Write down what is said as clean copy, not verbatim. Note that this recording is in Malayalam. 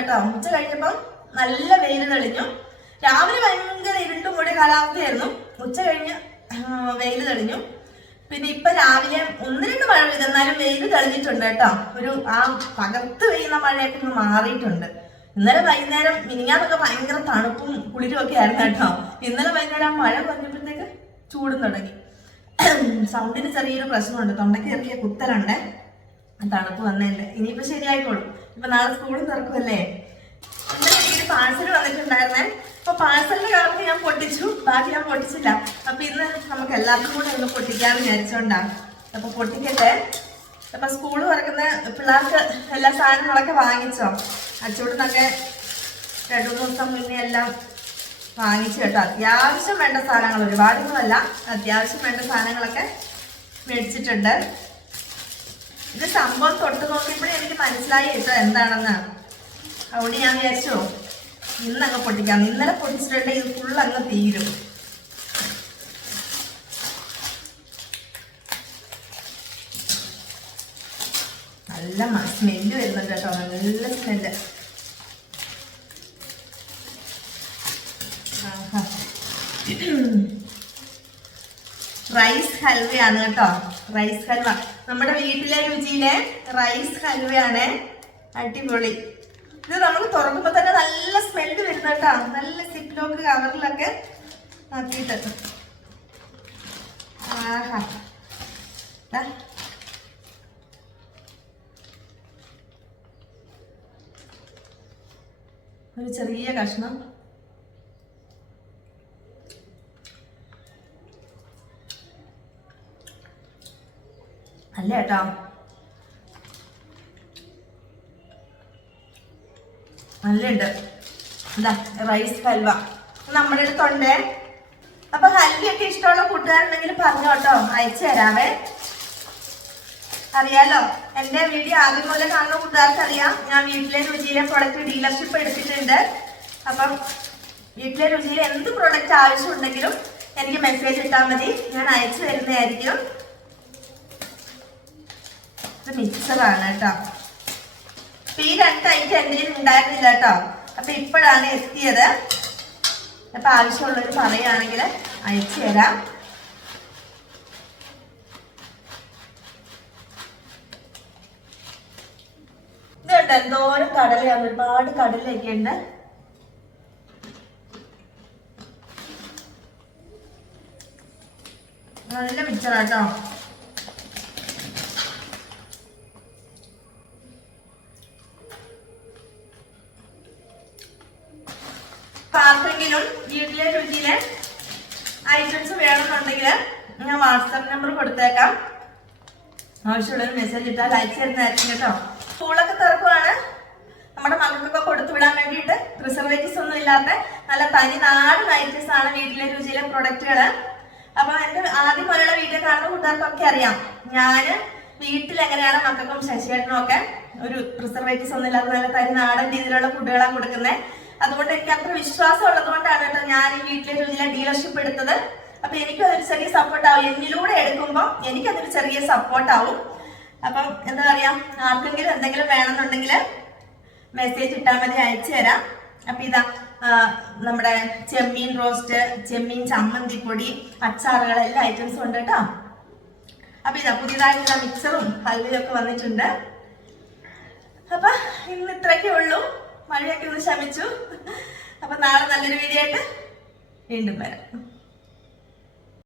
കേട്ടോ. ഉച്ച കഴിഞ്ഞപ്പം നല്ല വെയിൽ തെളിഞ്ഞു. രാവിലെ ഭയങ്കര ഇരുണ്ടും കൂടിയ കാലാവസ്ഥയായിരുന്നു. ഉച്ച കഴിഞ്ഞ് വെയിൽ തെളിഞ്ഞു. പിന്നെ ഇപ്പൊ രാവിലെ 1-2 മഴ പെയ്തെന്നാലും വെയിൽ തെളിഞ്ഞിട്ടുണ്ട് കേട്ടോ. ഒരു ആ പകർത്ത് പെയ്യുന്ന മഴയൊക്കെ ഒന്ന് മാറിയിട്ടുണ്ട്. ഇന്നലെ വൈകുന്നേരം മിനിങ്ങാന്നൊക്കെ ഭയങ്കര തണുപ്പും കുളിരും ഒക്കെ ആയിരുന്നു കേട്ടോ. ഇന്നലെ വൈകുന്നേരം മഴ കുറഞ്ഞപ്പോഴത്തേക്ക് ചൂടും തുടങ്ങി. സൗണ്ടിന് ചെറിയൊരു പ്രശ്നമുണ്ട്, തൊണ്ടയ്ക്ക് ചെറിയ കുത്തലുണ്ട്. തണുപ്പ് വന്നതിന്റെ. ഇനിയിപ്പോ ശരിയായിക്കോളും. ഇപ്പൊ നാളെ സ്കൂളും തുറക്കുമല്ലേ. ഇന്നലെ എനിക്ക് പാഴ്സൽ വന്നിട്ടുണ്ടായിരുന്നേ. അപ്പൊ പാഴ്സലിന്റെ കാലത്ത് ഞാൻ പൊട്ടിച്ചു, ബാക്കി ഞാൻ പൊട്ടിച്ചില്ല. അപ്പൊ ഇന്ന് നമുക്ക് എല്ലാവർക്കും കൂടെ ഒന്ന് പൊട്ടിക്കാന്ന് വിചാരിച്ചോണ്ടാണ്. അപ്പൊ പൊട്ടിക്കട്ടെ. അപ്പൊ സ്കൂള് തുറക്കുന്ന പിള്ളേർക്ക് എല്ലാ സാധനങ്ങളൊക്കെ വാങ്ങിച്ചോ? അച്ചൂടുന്നൊക്കെ 2-3 ദിവസം മുന്നേ എല്ലാം വാങ്ങിച്ചു കേട്ടോ. അത്യാവശ്യം വേണ്ട സാധനങ്ങൾ, ഒരുപാടൊന്നുമല്ല, അത്യാവശ്യം വേണ്ട സാധനങ്ങളൊക്കെ മേടിച്ചിട്ടുണ്ട്. ഇത് സംഭവം തൊട്ട് നോക്കിയപ്പോഴേ എനിക്ക് മനസ്സിലായി കേട്ടോ എന്താണെന്ന്. അതുകൊണ്ട് ഞാൻ വിചാരിച്ചോ ഇന്നങ്ങ് പൊട്ടിക്കാം. ഇന്നലെ പൊട്ടിച്ചിട്ടുണ്ടെങ്കിൽ ഇത് ഫുൾ അങ്ങ് തീരും. നല്ല സ്മെല്ല് വരുന്നുണ്ട് കേട്ടോ, നല്ല സ്മെല്ല്. റൈസ് ഹൽവയാണ് കേട്ടോ. റൈസ് ഹൽവ നമ്മുടെ വീട്ടിലെ രുചിയിലെ റൈസ് ഹൽവയാണ്. അടിപൊളി. ഇത് നമുക്ക് തുറക്കുമ്പോ തന്നെ നല്ല സ്മെല്ല് വരുന്ന കേട്ടോ. നല്ല സിപ്ലോക്ക് കവറിലൊക്കെ ആക്കിയിട്ട്. ആഹാ, ഒരു ചെറിയ കഷ്ണം. അല്ല കേട്ടോ, നല്ലുണ്ട്. എന്താ റൈസ് ഹൽവ നമ്മുടെ അടുത്തുണ്ടേ. അപ്പൊ ഹൽവയൊക്കെ ഇഷ്ടമുള്ള കൂട്ടുകാരുണ്ടെങ്കിൽ പറഞ്ഞു കേട്ടോ, അയച്ചു തരാവേ. അറിയാലോ, എന്റെ വീഡിയോ ആദ്യം പോലെ കാണുന്ന കൂട്ടുകാർക്ക് അറിയാം, ഞാൻ വീട്ടിലെ രുചിയിലെ പ്രൊഡക്റ്റ് ഡീലർഷിപ്പ് എടുത്തിട്ടുണ്ട്. അപ്പം വീട്ടിലെ രുചിയിലെ എന്ത് പ്രൊഡക്റ്റ് ആവശ്യമുണ്ടെങ്കിലും എനിക്ക് മെസ്സേജ് ഇട്ടാൽ മതി, ഞാൻ അയച്ചു തരുന്നതായിരിക്കും. ഇത് മിക്സറാണ് കേട്ടോ. അപ്പൊ ഈ 2 ഐറ്റം എൻ്റെ ഉണ്ടായിരുന്നില്ല കേട്ടോ. അപ്പൊ ഇപ്പോഴാണ് എത്തിയത്. അപ്പൊ ആവശ്യമുള്ളവർ പറയുകയാണെങ്കിൽ അയച്ചു തരാം. ഇതുണ്ട്, എന്തോരം കടലയാണ്, ഒരുപാട് കടലയൊക്കെ ഉണ്ട്. നല്ല മിക്സറാട്ടോ. ആർക്കെങ്കിലും വീട്ടിലെ രുചിയിലെ ഐറ്റംസ് വേണമെന്നുണ്ടെങ്കിൽ ഞാൻ വാട്സാപ്പ് നമ്പർ കൊടുത്തേക്കാം. ആവശ്യമുള്ളൊരു മെസ്സേജ് ഇട്ടാൽ അയച്ചു തരുന്നതായിരിക്കും കേട്ടോ. സ്കൂളൊക്കെ തുറക്കുവാണ്. നമ്മുടെ മക്കൾക്കൊക്കെ കൊടുത്തു വിടാൻ വേണ്ടിയിട്ട് പ്രിസർവേറ്റീവ്സ് ഒന്നും ഇല്ലാത്ത നല്ല തനി നാടൻ ഐറ്റംസ് ആണ് വീട്ടിലെ രുചിയിലെ പ്രൊഡക്റ്റുകൾ. അപ്പൊ എന്റെ ആദ്യം പോലെയുള്ള വീഡിയോ കാണുന്ന കൂട്ടുകാർക്കൊക്കെ അറിയാം, ഞാന് വീട്ടിൽ എങ്ങനെയാണ് മക്കൾക്കും ശശിയേട്ടനും ഒക്കെ ഒരു പ്രിസർവേറ്റീവ്സ് ഒന്നും ഇല്ലാത്ത നല്ല തനി നാടൻ രീതിയിലുള്ള ഫുഡുകളാണ് കൊടുക്കുന്നത്. അതുകൊണ്ട് എനിക്ക് അത്ര വിശ്വാസം ഉള്ളത് കൊണ്ടാണ് കേട്ടോ ഞാൻ ഈ വീട്ടിലെ രുചിയിലെ ഡീലർഷിപ്പ് എടുത്തത്. അപ്പൊ എനിക്കും അതൊരു ചെറിയ സപ്പോർട്ടാവും. എന്നിലൂടെ എടുക്കുമ്പോൾ എനിക്കതൊരു ചെറിയ സപ്പോർട്ടാവും. അപ്പം എന്താ പറയാ, ആർക്കെങ്കിലും എന്തെങ്കിലും വേണമെന്നുണ്ടെങ്കിൽ മെസ്സേജ് ഇട്ടാൽ മതി, അയച്ചു തരാം. അപ്പൊ ഇതാ നമ്മുടെ ചെമ്മീൻ റോസ്റ്റ്, ചെമ്മീൻ ചമ്മന്തിപ്പൊടി, അച്ചാറുകൾ, എല്ലാ ഐറ്റംസും ഉണ്ട് കേട്ടോ. അപ്പൊ ഇതാ പുതിയതായിട്ടുള്ള മിക്സറും ഹൽവയും ഒക്കെ വന്നിട്ടുണ്ട്. അപ്പൊ ഇന്ന് ഇത്രയൊക്കെ ഉള്ളൂ. മഴയൊക്കെ ഒന്ന് ശമിച്ചു. അപ്പൊ നാളെ നല്ലൊരു വീഡിയോ ആയിട്ട് വീണ്ടും വരാം.